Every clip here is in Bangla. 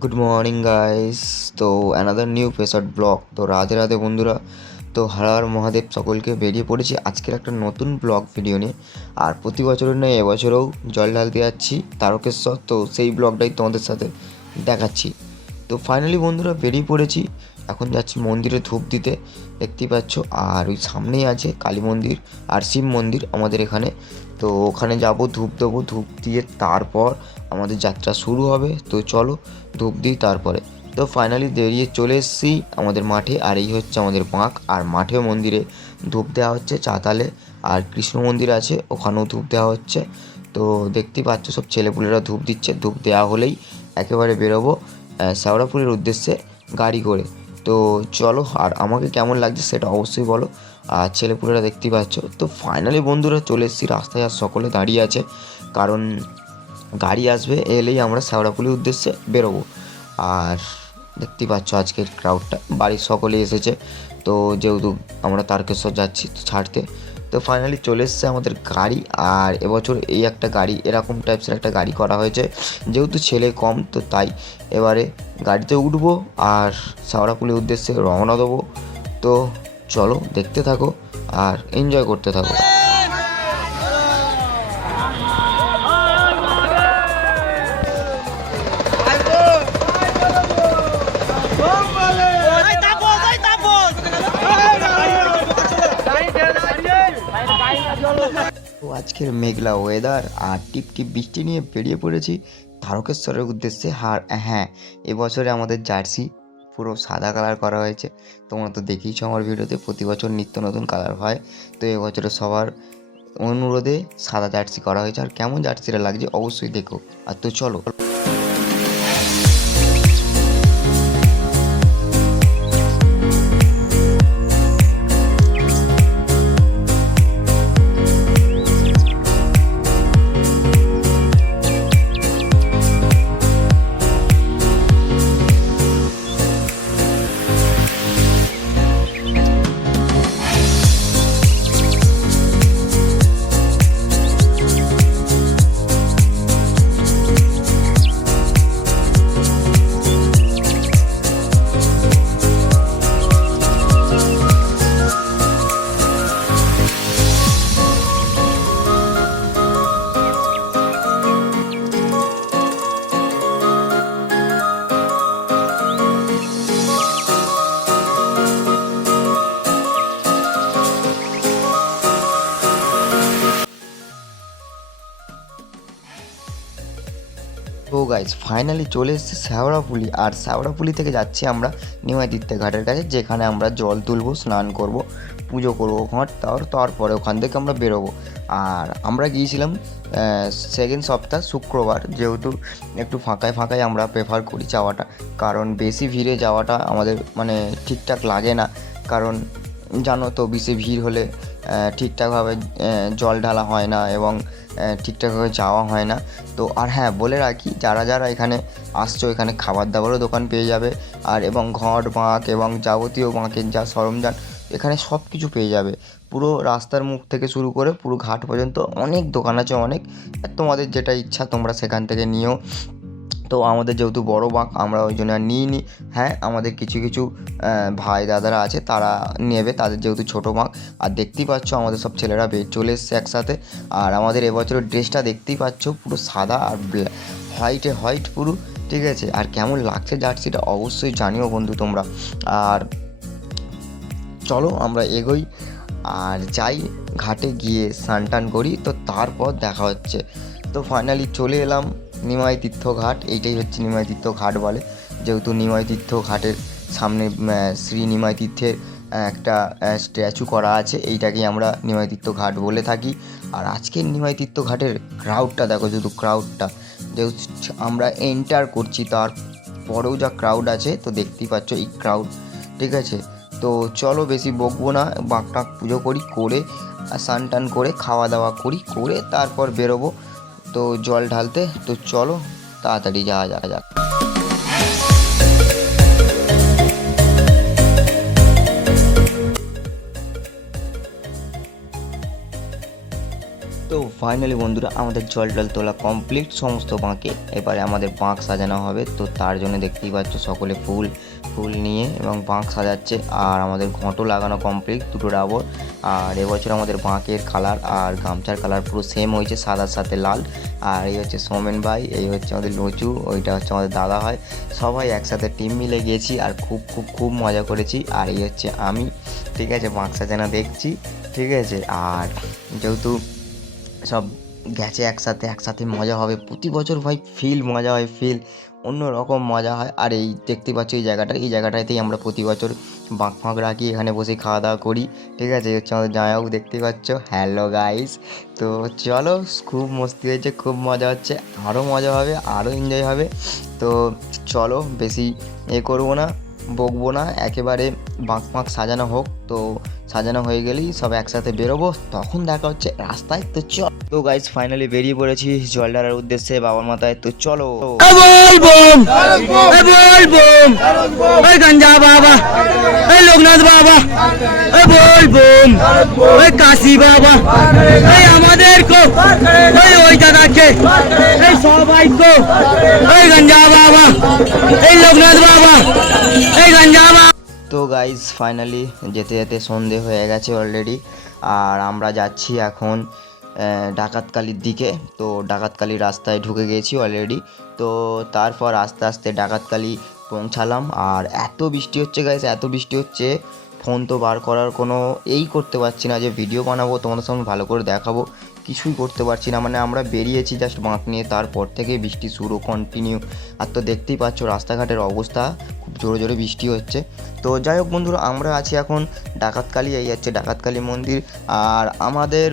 গুড মর্নিং গাইস তো অ্যানাদার নিউ পেসার ব্লগ তো রাধে রাধে, বন্ধুরা। তো হারার মহাদেব, সকলকে বেরিয়ে পড়েছি আজকের একটা নতুন ব্লগ ভিডিও নিয়ে। আর প্রতি বছরের নয়, এবছরেও জল ঢালতে যাচ্ছি তারকেশ্বর। তো সেই ব্লগটাই তোমাদের সাথে দেখাচ্ছি। তো ফাইনালি বন্ধুরা, বেরিয়ে পড়েছি। এখন যাচ্ছি মন্দিরে ধূপ দিতে, দেখতেই পাচ্ছ। আর ওই সামনেই আছে কালী মন্দির আর শিব মন্দির আমাদের এখানে। তো ওখানে যাব, ধূপ দেবো, ধূপ দিয়ে তারপর আমাদের যাত্রা শুরু হবে। তো চলো, ধূপ দিই তারপরে। তো ফাইনালি বেরিয়ে চলে এসেছি আমাদের মাঠে, আর এই হচ্ছে আমাদের বাঁক। আর মাঠেও মন্দিরে ধূপ দেওয়া হচ্ছে চাতালে। আর কৃষ্ণ মন্দির আছে, ওখানেও ধূপ দেওয়া হচ্ছে। তো দেখতেই পাচ্ছ, সব ছেলেপুলেরা ধূপ দিচ্ছে। ধূপ দেওয়া হলেই একেবারে বেরোবো শ্যাওড়াপুরের উদ্দেশ্যে গাড়ি করে। তো চলো, আর আমাকে কেমন লাগছে সেটা অবশ্যই বলো। আর ছেলেপুলেরা দেখতেই পাচ্ছ। তো ফাইনালি বন্ধুরা চলে এসেছি। রাস্তায় আর সকলে দাঁড়িয়ে আছে। কারণ গাড়ি আসবে এলেই আমরা শ্যাওড়াপুলির উদ্দেশ্যে বেরোবো। আর দেখতেই পাচ্ছ আজকের ক্রাউডটা বাড়ির সকলে এসেছে। তো যেহেতু আমরা তারকেশ্বর যাচ্ছি ছাড়তে, তো ফাইনালি চলে এসছে আমাদের গাড়ি। আর এবছর এই একটা গাড়ি, এরকম টাইপসের একটা গাড়ি করা হয়েছে। যেহেতু ছেলে কম, তো তাই এবারে গাড়িতে উঠবো আর শ্যাওড়াপুলির উদ্দেশ্যে রওনা দেবো। তো চলো, দেখতে থাকো আর এনজয় করতে থাকো। আজকের মেঘলা ওয়েদার আর টিপ টিপ বৃষ্টি নিয়ে বেরিয়ে পড়েছি। তারকেশ্বরের উদ্দেশ্যে হার হ্যাঁ এবছরে আমাদের জার্সি পুরো সাদা কালার করা হয়েছে। তোমরা তো দেখেইছো আমার ভিডিওতে, প্রতি বছর নিত্য নতুন কালার হয়। তো এবছরে সবার অনুরোধে সাদা জার্সি করা হয়েছে। আর কেমন জার্সিটা লাগছে অবশ্যই দেখো। আর তো চলো। তো গাইজ ফাইনালি চলে এসেছি শ্যাওড়াপুলি। আর শ্যাওড়াপুলি থেকে যাচ্ছি আমরা নিমাইতীর্থ ঘাটের কাছে, যেখানে আমরা জল তুলবো, স্নান করব, পুজো করব ঘট তার, তারপরে ওখান থেকে আমরা বেরোবো। আর আমরা গিয়েছিলাম সেকেন্ড সপ্তাহ, শুক্রবার, যেহেতু একটু ফাঁকায় ফাঁকায় আমরা প্রেফার করি যাওয়াটা। কারণ বেশি ভিড়ে যাওয়াটা আমাদের মানে ঠিকঠাক লাগে না। কারণ জানো তো, বেশি ভিড় হলে ঠিকঠাকভাবে জল ঢালা হয় না এবং ঠিকঠাকভাবে যাওয়া হয় না। তো, আর হ্যাঁ বলে রাখি, যারা যারা এখানে আসছো, এখানে খাবার দাবারও দোকান পেয়ে যাবে। আর এবং ঘট, বাঁক এবং যাবতীয় বাঁকের যা সরঞ্জাম এখানে সব কিছু পেয়ে যাবে। পুরো রাস্তার মুখ থেকে শুরু করে পুরো ঘাট পর্যন্ত অনেক দোকান আছে, অনেক। তোমাদের যেটা ইচ্ছা, তোমরা সেখান থেকে নিও। তো আমাদের যেহেতু বড় বাঁক আমরা ওই জন্য আর নিইনি। হ্যাঁ আমাদের কিছু কিছু ভাই দাদারা আছে, তারা নেবে, তাদের যেহেতু ছোটো বাঁক আর দেখতেই পাচ্ছ আমাদের সব ছেলেরা বে চলে এসছে একসাথে। আর আমাদের এবছরের ড্রেসটা দেখতেই পাচ্ছ, পুরো সাদা আর হোয়াইটে হোয়াইট পুরো, ঠিক আছে? আর কেমন লাগছে জার্সিটা অবশ্যই জানিও বন্ধু তোমরা। আর চলো আমরা এগোই, আর যাই, ঘাটে গিয়ে স্নান টান করি, তো তারপর দেখা হচ্ছে। তো ফাইনালি চলে এলাম। নিমাই তীর্থ ঘাট এইটাই হচ্ছে নিমাই তীর্থ ঘাট বলে। যেহেতু নিমাই তীর্থ ঘাটের সামনে শ্রী নিমাই তীর্থের একটা স্ট্যাচু করা আছে, এইটাকেই আমরা নিমাই তীর্থ ঘাট বলে থাকি। আর আজকের নিমাই তীর্থ ঘাটের ক্রাউডটা দেখো যেহেতু ক্রাউডটা যেহেতু আমরা এন্টার করছি, তার পরেও যা ক্রাউড আছে, তো দেখতেই পাচ্ছ এই ক্রাউড ঠিক আছে? তো চলো বেশি বকবো না বাঁকটাক পুজো করি, করে স্নান টান করে খাওয়া দাওয়া করি, করে তারপর বেরোবো। তো জল ঢালতে, তো চলো তাড়াতাড়ি যাওয়া যাওয়া যাক। তো ফাইনালি বন্ধুরা, আমাদের জল টল তোলা কমপ্লিট সমস্ত বাঁকে। এবারে আমাদের বাঁক সাজানো হবে, তো তার জন্য দেখতেই পাচ্ছ সকলে ফুল। ফুল নিয়ে এবং বাঁক সাজাচ্ছে আর আমাদের ঘন্ট লাগানো কমপ্লিট দুটো ডাবর। আর এবছর আমাদের বাঁকের কালার আর গামছার কালার পুরো সেম হয়েছে সাদার সাথে লাল। আর এই হচ্ছে সোমেন ভাই, এই হচ্ছে আমাদের লচু ওইটা হচ্ছে আমাদের দাদা হয় সবাই একসাথে টিম মিলে গেছি আর খুব খুব খুব মজা করেছি। আর এই হচ্ছে আমি, ঠিক আছে, বাঁক সাজানো দেখছি, ঠিক আছে। আর যেহেতু সব গেছে একসাথে একসাথে মজা হবে। প্রতি বছর ভাই ফিল মজা হয় ফিল অন্য রকম মজা হয়। আর এই দেখতে পাচ্ছ এই জায়গাটা, এই জায়গাটাতেই আমরা প্রতি বছর বাঁক ফাঁক রাখি, এখানে বসে খাওয়া দাওয়া করি। ঠিক আছে, হচ্ছে আমাদের জামাইবাবু দেখতে পাচ্ছ। হ্যালো গাইস তো চলো, খুব মস্তি হয়েছে, খুব মজা হচ্ছে। আরও মজা হবে আরও এনজয় হবে। তো চলো, বেশি এ করব না, বকবো না। একেবারে বাঁক ফাঁক সাজানো হোক। তো সাজানো হয়ে গেলেই সব একসাথে বেরোবো। তখন দেখা হচ্ছে রাস্তায়। তো চল তো গাইজ ফাইনালি বেরিয়ে পড়েছি জল ঢালার উদ্দেশ্যে বাবার মাথায়। তো চলো। বাবা এই লোকনাথ বাবা এ বল বোম ওই কাশি বাবা এই আমাদের কো ওই ওই দাদাকে এই সবাই কো ওই গঞ্জা বাবা এই লোকনাথ বাবা এই গঞ্জা বাবা। তো গাইজ ফাইনালি যেতে যেতে সন্ধে হয়ে গেছে অলরেডি আর আমরা যাচ্ছি এখন ডাকাতকালির দিকে। তো ডাকাতকালির রাস্তায় ঢুকে গেছি অলরেডি তো তারপর আস্তে আস্তে ডাকাতকালি পৌঁছালাম। আর এত বৃষ্টি হচ্ছে গাইজ এত বৃষ্টি হচ্ছে। ফোন তো বার করার কোনো এই করতে পারছি না যে ভিডিও বানাবো, তোমাদের সামনে ভালো করে দেখাবো। কিছুই করতে পারছি না। মানে আমরা বেরিয়েছি জাস্ট বাঁক নিয়ে, তারপর থেকে বৃষ্টি শুরু কন্টিনিউ আর তো দেখতেই পাচ্ছ রাস্তাঘাটের অবস্থা, খুব জোরে জোরে বৃষ্টি হচ্ছে। তো যাই হোক বন্ধুরা, আমরা আছি এখন ডাকাতকালি, এই যাচ্ছে ডাকাতকালী মন্দির। আর আমাদের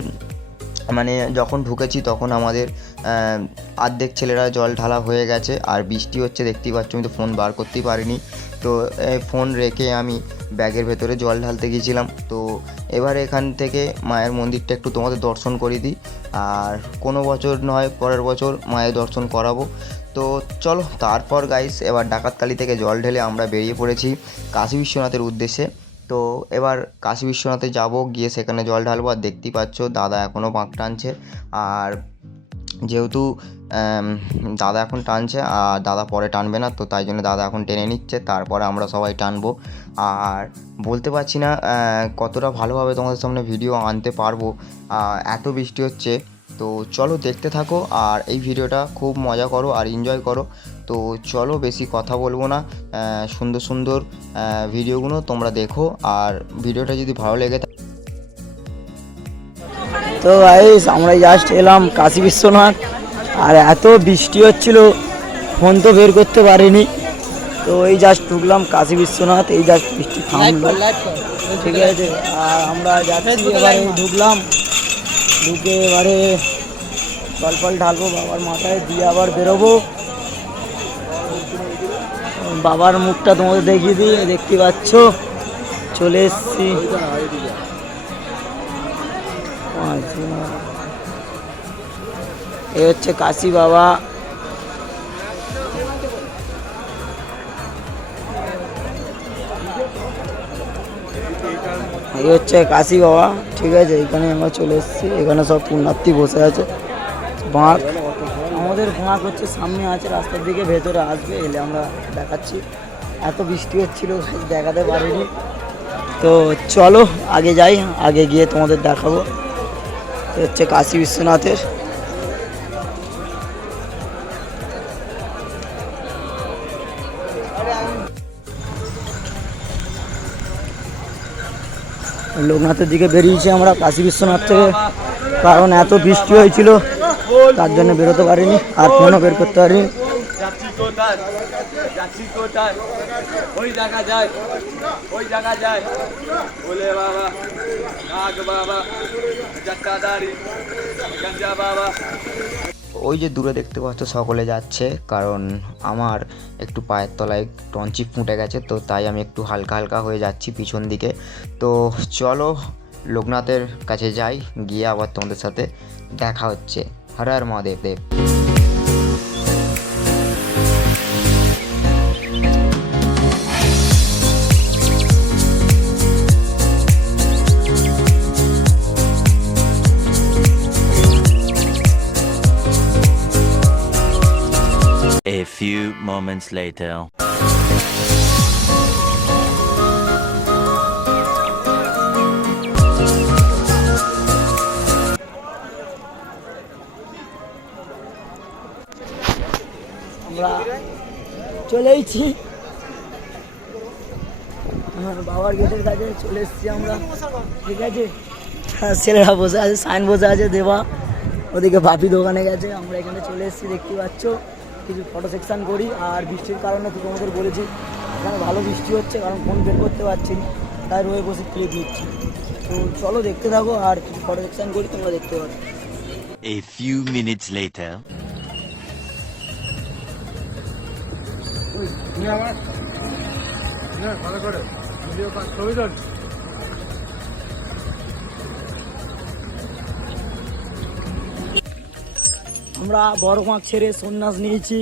মানে যখন ঢুকেছি তখন আমাদের আহ, অর্ধেক ছেলেরা জল ঢালা হয়ে গেছে আর বৃষ্টি হচ্ছে দেখতেই পাচ্ছ আমি তো ফোন বার করতেই পারিনি। তো এই ফোন রেখে আমি ব্যাগের ভেতরে জল ঢালতে গিয়েছিলাম। তো এবার এখান থেকে মায়ের মন্দিরটা একটু তোমাদের দর্শন করে দিই। আর কোনো বছর নয় পরের বছর মায়ের দর্শন করাবো। তো চলো তারপর গাইস এবার ডাকাতকালি থেকে জল ঢেলে আমরা বেরিয়ে পড়েছি কাশী বিশ্বনাথের উদ্দেশ্যে। তো এবার কাশী বিশ্বনাথে যাব, গিয়ে সেখানে জল ঢালবো আর দেখতেই পাচ্ছ দাদা এখনও বাঁক টানছে। আর যেহেতু দাদা এখন টানছে, আর দাদা পরে টানবে না, তো তাই জন্য দাদা এখন টেনে নিচ্ছে, তারপরে আমরা সবাই টানবো। আর বলতে পারছি না কতটা ভালোভাবে তোমাদের সামনে ভিডিও আনতে পারব এত বৃষ্টি হচ্ছে। তো চলো দেখতে থাকো আর এই ভিডিওটা খুব মজা করো আর এনজয় করো। তো চলো বেশি কথা বলব না সুন্দর সুন্দর ভিডিওগুলো তোমরা দেখো আর ভিডিওটা যদি ভালো লেগে থাকে তো গাইস আমরা জাস্ট এলাম কাশী বিশ্বনাথ আর এত বৃষ্টি হচ্ছিল ফোন তো বের করতে পারিনি। তো এই জাস্ট ঢুকলাম কাশী বিশ্বনাথ এই জাস্ট বৃষ্টি থামলো। ঠিক আছে আর আমরা যাচ্ছি এবারে ঢুকলাম। ঢুকে এবারে ফল ফল ঢালবো, বাবার মাথায় দিয়ে আবার বেরোবো। বাবার মুখটা তোমাদের দেখিয়ে দিই দেখতে পাচ্ছ, চলে এসছি। এ হচ্ছে কাশি বাবা। এই হচ্ছে কাশি বাবা, ঠিক আছে? এখানে আমরা চলে এসেছি। এখানে সব পুণ্যার্থী বসে আছে। বাঁক। আমাদের বাঁক হচ্ছে সামনে আছে, রাস্তার দিকে ভেতরে আসবে, এলে আমরা দেখাচ্ছি। এত বৃষ্টি হচ্ছিল, দেখাতে পারিনি। তো চলো, আগে যাই, আগে গিয়ে তোমাদের দেখাবো। হচ্ছে কাশী বিশ্বনাথের। লোকনাথের দিকে বেরিয়েছি আমরা কাশী বিশ্বনাথ থেকে। কারণ এত বৃষ্টি হয়েছিল, তার জন্য বেরোতে পারিনি আর ফোনও বের করতে পারিনি। ওই যে দূরে দেখতে পাচ্ছ, সকলে যাচ্ছে, কারণ আমার একটু পায়ের তলায় টঞ্চি ফুটে গেছে, তো তাই আমি একটু হালকা হালকা হয়ে যাচ্ছি পিছন দিকে। তো চলো লোকনাথের কাছে যাই, গিয়ে আবার তোমাদের সাথে দেখা হচ্ছে। হর হর মহাদেব দেব। Few moments later. আমরা চলে এসেছি আমার বাবার গেটের কাছে চলে এসেছি আমরা। ঠিক আছে? ছেলেরা বসে আছে, সাইন বসে আছে, দেবা। ওদিকে বাপি দোকানে গেছে, আমরা এখানে চলে এসেছি, দেখতে পাচ্ছ? কিছু ফটো সেকশন করি। আর বৃষ্টির কারণে তো তোমাদের বলেছি এখানে ভালো বৃষ্টি হচ্ছে কারণ ফোন বের করতে পারছি না তাই রয়ে বসে ক্লিপ নিচ্ছি। তো চলো দেখতে থাকো আর কিছু ফটো সেকশন করি তোমরা দেখতে পাবে A few minutes later. আমরা বড় মাছ ছেড়ে সন্ন্যাস নিয়েছি।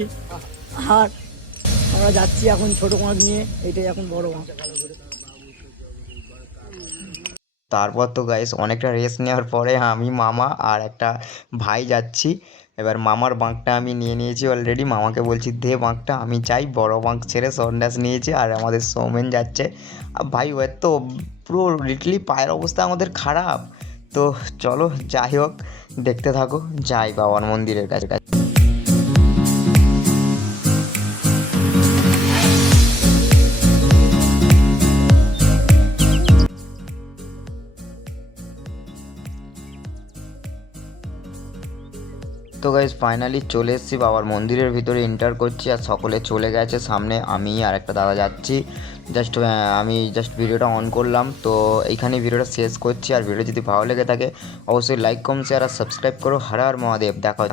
আর আমরা যাচ্ছি এখন ছোট মাছ নিয়ে, এটাই এখন বড় মাছ। তারপর তো গাইস অনেকটা রেস্ট নেওয়ার পরে আমি, মামা আর একটা ভাই যাচ্ছি। এবার মামার বাঁকটা আমি নিয়ে নিয়েছি অলরেডি মামাকে বলছি, দে বাঁকটা, আমি চাই বড় বাঁক ছেড়ে সন্ন্যাস নিয়েছি আর আমাদের সৌমেন যাচ্ছে। আর ভাই, ওর তো পুরো লিটলি পায়ের অবস্থা আমাদের খারাপ। তো চলো যাই হোক, দেখতে থাকো, যাই বাবার মন্দিরের কাছে। কাছে তো গাইজ ফাইনালি চলে এসেছি, বাবার মন্দিরের ভিতরে এন্টার করছি আর সকলে চলে গেছে সামনে। আমি আর একটা দাদা যাচ্ছি। জাস্ট আমি জাস্ট ভিডিওটা অন করলাম। তো এইখানে ভিডিওটা শেষ করছি। আর ভিডিও যদি ভালো লেগে থাকে, অবশ্যই লাইক কম শেয়ার আর সাবস্ক্রাইব করো। হারার হর মহাদেব। দেখা